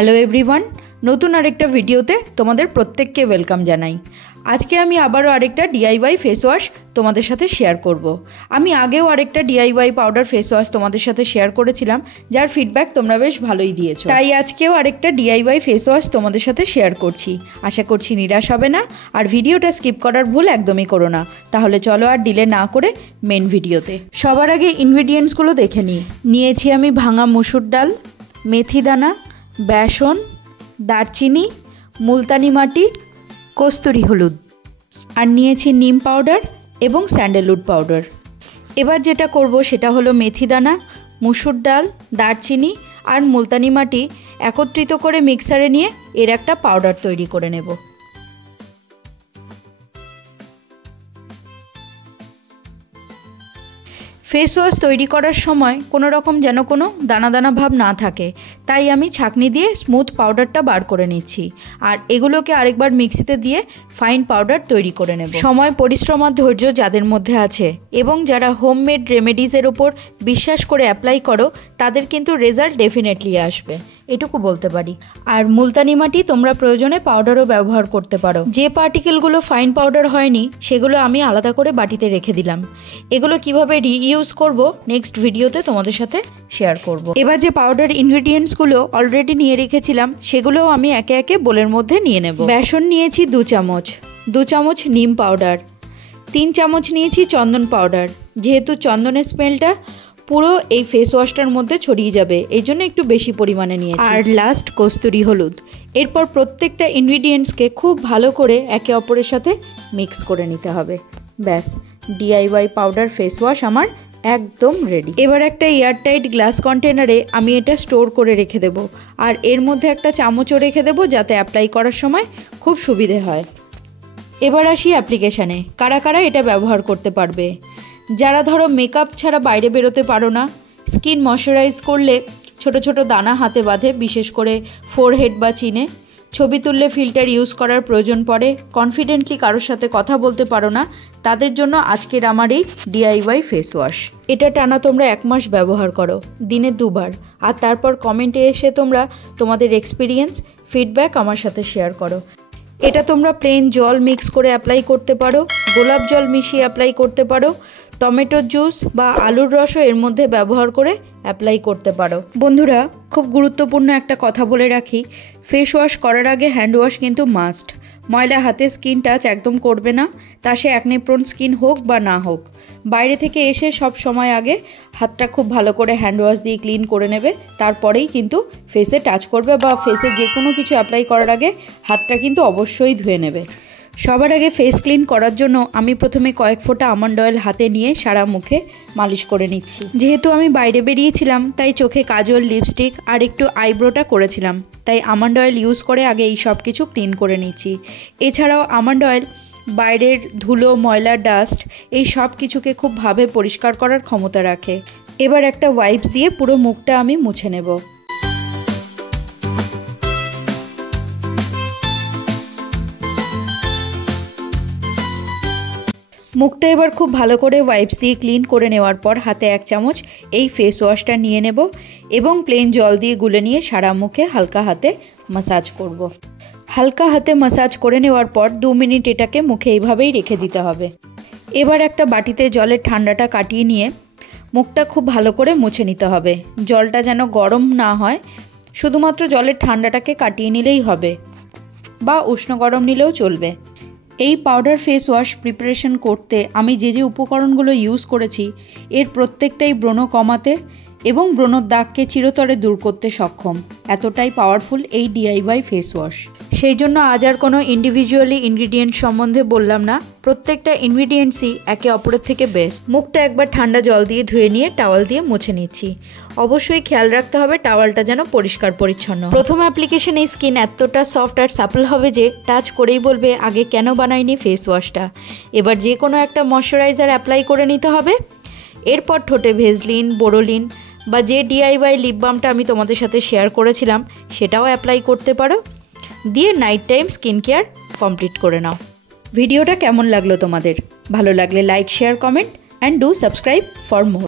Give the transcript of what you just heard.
Hello everyone, নতুন আরেকটা ভিডিওতে তোমাদের প্রত্যেককে ওয়েলকাম জানাই। আজকে আমি আবারও আরেকটা ডিআইওয়াই ফেস ওয়াশ তোমাদের সাথে শেয়ার করব। আমি আগেও আরেকটা ডিআইওয়াই পাউডার ফেস ওয়াশ তোমাদের সাথে শেয়ার করেছিলাম, যার ফিডব্যাক তোমরা বেশ ভালোই দিয়েছো। তাই আজকেও আরেকটা ডিআইওয়াই ফেস ওয়াশ তোমাদের সাথে শেয়ার করছি। আশা করছি নিরাশ হবে না, আর ভিডিওটা স্কিপ করার ভুল একদমই করো না। তাহলে চলো আর ডিলে না করে মেন ভিডিওতে। সবার আগে ইনগ্রিডিয়েন্টসগুলো দেখে নিয়েছি আমি ভাঙা মসুর ডাল, মেথি দানা, বেসন, দারচিনি, মুলতানি মাটি, কস্তুরি হলুদ, আর নিয়েছি নিম পাউডার এবং স্যান্ডেলউড পাউডার। এবার যেটা করব সেটা হলো মেথি দানা, মসুর ডাল, দারচিনি আর মুলতানি মাটি একত্রিত করে মিক্সারে নিয়ে এর একটা পাউডার তৈরি করে নেব। ফেস ওয়াশ তৈরি করার সময় কোনো রকম যেন কোনো দানা দানা ভাব না থাকে, তাই আমি ছাঁকনি দিয়ে স্মুথ পাউডারটা বার করে নিচ্ছি। আর এগুলোকে আরেকবার মিক্সিতে দিয়ে ফাইন পাউডার তৈরি করে নেব। সময়, পরিশ্রম আর ধৈর্য যাদের মধ্যে আছে এবং যারা হোমমেড রেমেডিজের ওপর বিশ্বাস করে অ্যাপ্লাই করো, তাদের কিন্তু রেজাল্ট ডেফিনেটলি আসবে, এটুকু বলতে পারি। আর মুলতানি মাটি তোমরা প্রয়োজনে পাউডারও ব্যবহার করতে পারো। যে পার্টিকেলগুলো ফাইন পাউডার হয়নি সেগুলো আমি আলাদা করে বাটিতে রেখে দিলাম। এগুলো কিভাবে রিইউজ করব নেক্সট ভিডিওতে তোমাদের সাথে শেয়ার করব। এবার যে পাউডার ইনগ্রিডিয়েন্টসগুলো অলরেডি নিয়ে রেখেছিলাম সেগুলোও আমি একে একে বোলের মধ্যে নিয়ে নেব। বেসন নিয়েছি 2 চামচ, 2 চামচ নিম পাউডার, 3 চামচ নিয়েছি চন্দন পাউডার। যেহেতু চন্দনের স্মেলটা পুরো এই ফেস ওয়াশটার মধ্যে ছড়িয়ে যাবে, এই জন্য একটু বেশি পরিমাণে নিয়েছি। আর লাস্ট কস্তুরি হলুদ। এরপর প্রত্যেকটা ইনগ্রিডিয়েন্টসকে খুব ভালো করে একে অপরের সাথে মিক্স করে নিতে হবে। ব্যাস, ডিআইওয়াই পাউডার ফেস ওয়াশ আমার একদম রেডি। এবার একটা এয়ারটাইট গ্লাস কন্টেনারে আমি এটা স্টোর করে রেখে দেব, আর এর মধ্যে একটা চামচও রেখে দেবো যাতে অ্যাপ্লাই করার সময় খুব সুবিধে হয়। এবার আসি অ্যাপ্লিকেশানে। কারা কারা এটা ব্যবহার করতে পারবে? যারা ধরো মেকআপ ছাড়া বাইরে বেরোতে পারো না, স্কিন ময়শ্চারাইজ করলে ছোট ছোট দানা হাতে বাঁধে, বিশেষ করে ফোরহেড বা চিনে, ছবি তুললে ফিল্টার ইউজ করার প্রয়োজন পড়ে, কনফিডেন্টলি কারোর সাথে কথা বলতে পারো না, তাদের জন্য আজকের আমার এই ডিআইওয়াই ফেস ওয়াশ। এটা টানা তোমরা 1 মাস ব্যবহার করো, দিনে 2 বার, আর তারপর কমেন্টে এসে তোমরা তোমাদের এক্সপিরিয়েন্স, ফিডব্যাক আমার সাথে শেয়ার করো। এটা তোমরা প্লেন জল মিক্স করে অ্যাপ্লাই করতে পারো, গোলাপ জল মিশিয়ে অ্যাপ্লাই করতে পারো, টমেটোর জুস বা আলুর রসও এর মধ্যে ব্যবহার করে অ্যাপ্লাই করতে পারো। বন্ধুরা, খুব গুরুত্বপূর্ণ একটা কথা বলে রাখি, ফেস ওয়াশ করার আগে হ্যান্ড ওয়াশ কিন্তু মাস্ট। ময়লা হাতে স্কিন টাচ একদম করবে না, তা সে অ্যাকনে প্রোন স্কিন হোক বা না হোক। বাইরে থেকে এসে সব সময় আগে হাতটা খুব ভালো করে হ্যান্ড ওয়াশ দিয়ে ক্লিন করে নেবে, তারপরেই কিন্তু ফেসে টাচ করবে বা ফেসে যে কোনো কিছু অ্যাপ্লাই করার আগে হাতটা কিন্তু অবশ্যই ধুয়ে নেবে। সবার আগে ফেস ক্লিন করার জন্য আমি প্রথমে কয়েক ফোঁটা আমন্ড অয়েল হাতে নিয়ে সারা মুখে মালিশ করে নিচ্ছি। যেহেতু আমি বাইরে বেরিয়েছিলাম তাই চোখে কাজল, লিপস্টিক আর একটু আইব্রোটা করেছিলাম, তাই আমন্ড অয়েল ইউজ করে আগে এই সব কিছু ক্লিন করে নিচ্ছি। এছাড়াও আমন্ড অয়েল বাইরের ধুলো, ময়লা, ডাস্ট এই সব কিছুকে খুব ভাবে পরিষ্কার করার ক্ষমতা রাখে। এবার একটা ওয়াইপস দিয়ে পুরো মুখটা আমি মুছে নেব। মুখটা এবার খুব ভালো করে ওয়াইপস দিয়ে ক্লিন করে নেওয়ার পর হাতে 1 চামচ এই ফেস ওয়াশটা নিয়ে নেব এবং প্লেন জল দিয়ে গুলে নিয়ে সারা মুখে হালকা হাতে ম্যাসাজ করব। হালকা হাতে ম্যাসাজ করে নেওয়ার পর 2 মিনিট এটাকে মুখে এইভাবেই রেখে দিতে হবে। এবার একটা বাটিতে জলের ঠান্ডাটা কাটিয়ে নিয়ে মুখটা খুব ভালো করে মুছে নিতে হবে। জলটা যেন গরম না হয়, শুধুমাত্র জলের ঠান্ডাটাকে কাটিয়ে নিলেই হবে, বা উষ্ণ গরম নিলেও চলবে। এই পাউডার ফেস ওয়াশ প্রিপারেশন করতে আমি যে যে উপকরণগুলো ইউজ করেছি এর প্রত্যেকটাই ব্রণ কমাতে এবং ব্রণর দাগকে চিরতরে দূর করতে সক্ষম। এতটাই পাওয়ারফুল এই ডিআইওয়াই ফেস ওয়াশ। সেই জন্য আজ আর কোনো ইন্ডিভিজুয়ালি ইনগ্রিডিয়েন্ট সম্বন্ধে বললাম না, প্রত্যেকটা ইনগ্রিডিয়েন্টসই একে অপরের থেকে বেস্ট। মুখটা একবার ঠান্ডা জল দিয়ে ধুয়ে নিয়ে টাওয়াল দিয়ে মুছে নিচ্ছি। অবশ্যই খেয়াল রাখতে হবে টাওয়ালটা যেন পরিষ্কার পরিচ্ছন্ন। প্রথম অ্যাপ্লিকেশনে স্কিন এতটা সফট আর সাপল হবে যে টাচ করেই বলবে আগে কেন বানাইনি ফেস ওয়াশটা। এবার যে কোনো একটা ময়শ্চারাইজার অ্যাপ্লাই করে নিতে হবে। এরপর ঠোঁটে ভেজলিন, বোরোলিন বা যে ডিআইওয়াই লিপ বামটা আমি তোমাদের সাথে শেয়ার করেছিলাম সেটাও অ্যাপ্লাই করতে পারো, দিয়ে night time skin care complete করে নাও। ভিডিওটা কেমন লাগলো তোমাদের? ভালো লাগলে like, share, comment and do subscribe for more.